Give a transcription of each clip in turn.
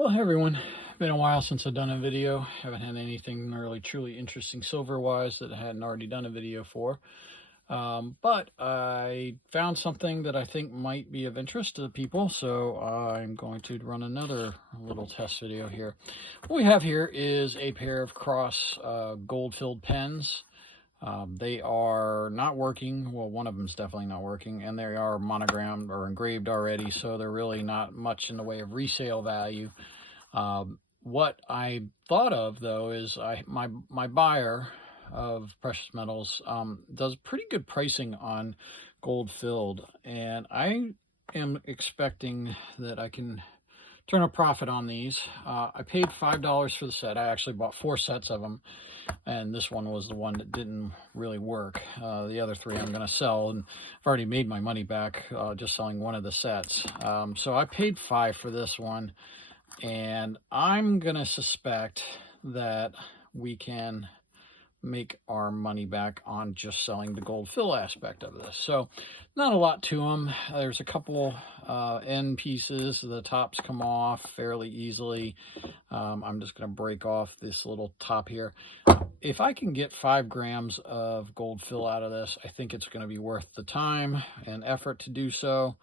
Well, hey everyone. Been a while since I've done a video. Haven't had anything really truly interesting silver-wise that I hadn't already done a video for. But I found something that I think might be of interest to people, so I'm going to run another little test video here. What we have here is a pair of cross gold-filled pens. They are not working. Well, one of them is definitely not working, and they are monogrammed or engraved already, so they're really not much in the way of resale value. What I thought of, though, is my buyer of precious metals does pretty good pricing on gold filled, and I am expecting that I can turn a profit on these. I paid $5 for the set. I actually bought 4 sets of them, and this one was the one that didn't really work. The other 3 I'm going to sell, and I've already made my money back just selling one of the sets. So I paid $5 for this one, and I'm going to suspect that we can make our money back on just selling the gold fill aspect of this. So not a lot to them. There's a couple end pieces. The tops come off fairly easily. I'm just going to break off this little top here. If I can get 5 grams of gold fill out of this, I think it's going to be worth the time and effort to do so.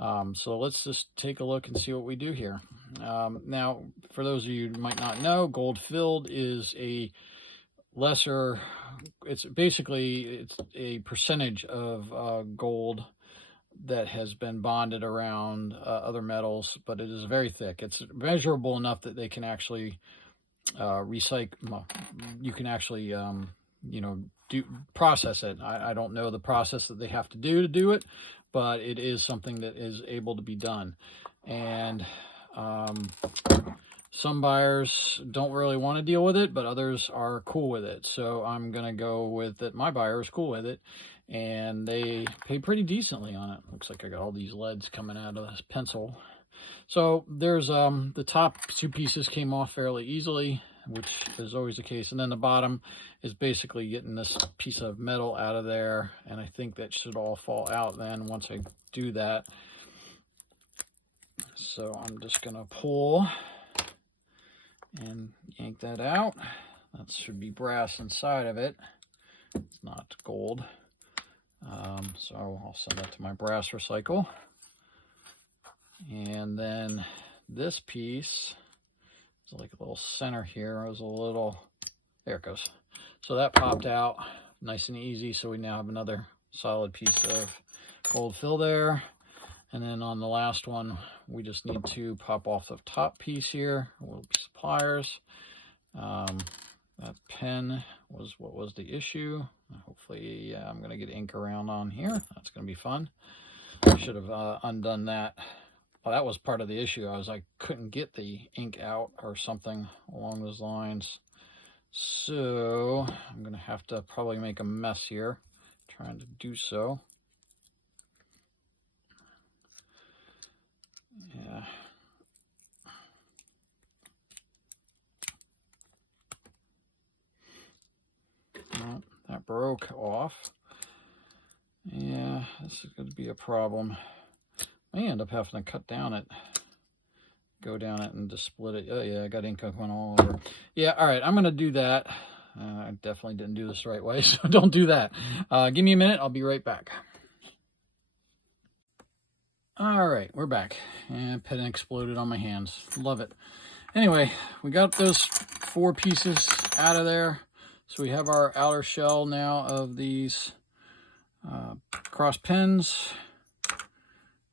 So let's just take a look and see what we do here. Now, for those of you who might not know, gold filled is a lesser, it's a percentage of gold that has been bonded around other metals, but it is very thick. It's measurable enough that they can actually recycle. Well, you can actually process it. I don't know the process that they have to do it, but it is something that is able to be done. And some buyers don't really want to deal with it, but others are cool with it. So I'm going to go with that. My buyer is cool with it, and they pay pretty decently on it. Looks like I got all these leads coming out of this pencil. So there's the top 2 pieces came off fairly easily, which is always the case. And then the bottom is basically getting this piece of metal out of there. And I think that should all fall out then once I do that. So I'm just going to pull and yank that out. That should be brass inside of it. It's not gold. So I'll send that to my brass recycle. And then this piece is like a little center here. It was a little, there it goes. So that popped out nice and easy. So we now have another solid piece of gold fill there. And then on the last one, we just need to pop off the top piece here, a little piece of pliers. That pen was what was the issue. Hopefully, I'm going to get ink around on here. That's going to be fun. I should have undone that. Well, that was part of the issue. I couldn't get the ink out or something along those lines. So I'm going to have to probably make a mess here trying to do so. Yeah. Well, that broke off. Yeah, this is going to be a problem. I end up having to cut down it, go down it and just split it. Oh yeah, I got ink going all over. Yeah, all right, I'm going to do that. I definitely didn't do this the right way, so don't do that. Give me a minute, I'll be right back. All right, we're back. And pen exploded on my hands. Love it. Anyway, we got those 4 pieces out of there. So we have our outer shell now of these cross pens.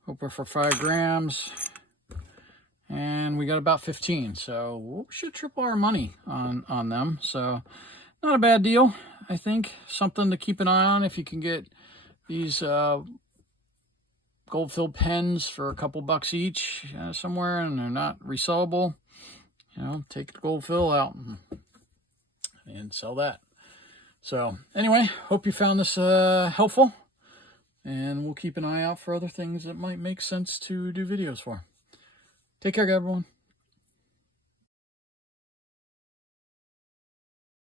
Hoping for 5 grams. And we got about 15. So we should triple our money on them. So not a bad deal, I think. Something to keep an eye on if you can get these gold filled pens for a couple bucks each somewhere, and they're not resellable. Take the gold fill out and sell that. So anyway, hope you found this helpful, and we'll keep an eye out for other things that might make sense to do videos for. Take care, everyone.